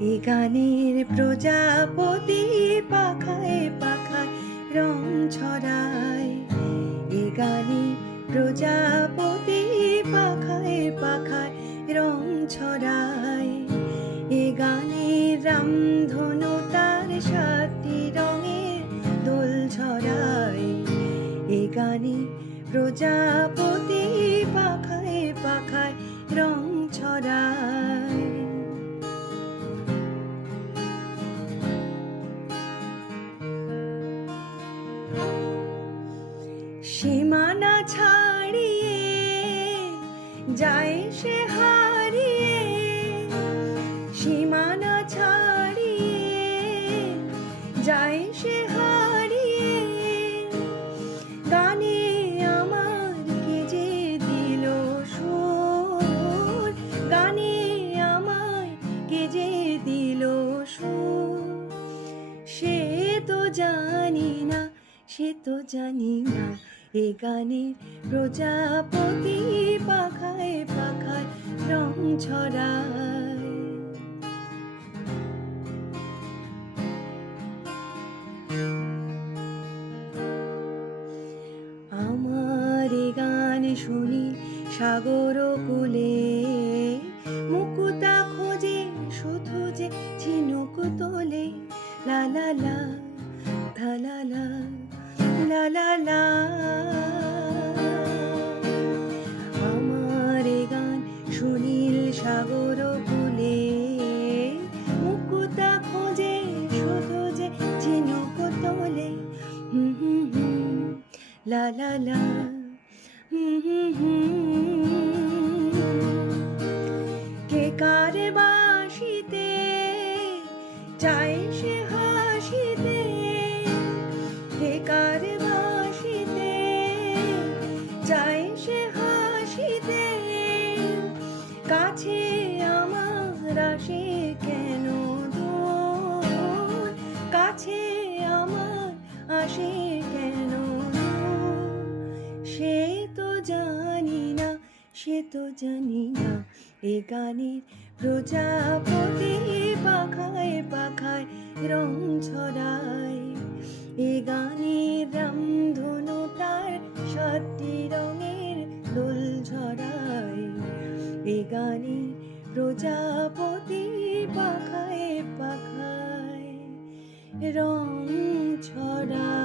এ গানের প্রজাপতি পাখায় পাখায় রং ছড়ায়। এ গানে প্রজাপতি পাখায় পাখায় রং ছড়ায়। এ গানের রামধনু তার 7টি রঙের দোল ছড়ায়। এ গানে প্রজাপতি পাখায় পাখায় রং ছড়ায়। সীমানা ছাড়িয়ে যায় সে হারিয়ে, সীমানা ছাড়িয়ে যায় সে হারিয়ে। গানে আমার কে যে দিল সুর, গানে আমায় কে যে দিল সুর। সে তো জানি না, সে তো জানি না, এ গানের প্রজাপতি পাখায় পাখায় রং ছড়ায়। আমার এ গান শুনি সাগর কূলে, মুকুতা খোঁজে শুধু যে ঝিনুক তোলে। লা লা লা লা লা লা লা লা। আমার এ গান সুনীল সাগর কূলে, মুকুতা খোঁজে শুধু যে ঝিনুক তোলে। হুম হুম হুম লা লা লা হুম হুম হুম। কে কার বাঁশিতে চায় সে হাসিতে, কে কার বাঁশিতে চায় সে হাসিতে। কাছে আমার আসে কেন দূর, কাছে আমার আসে কেন দূর। সে তো জানি না, সে তো জানি না, এ গানের প্রজাপতি পাখায় পাখায় রং ছড়ায়। এ গানের রামধনু তার 7টি রঙের দোল ছড়ায়। এ গানের প্রজাপতি পাখায় পাখায় রং ছড়ায়।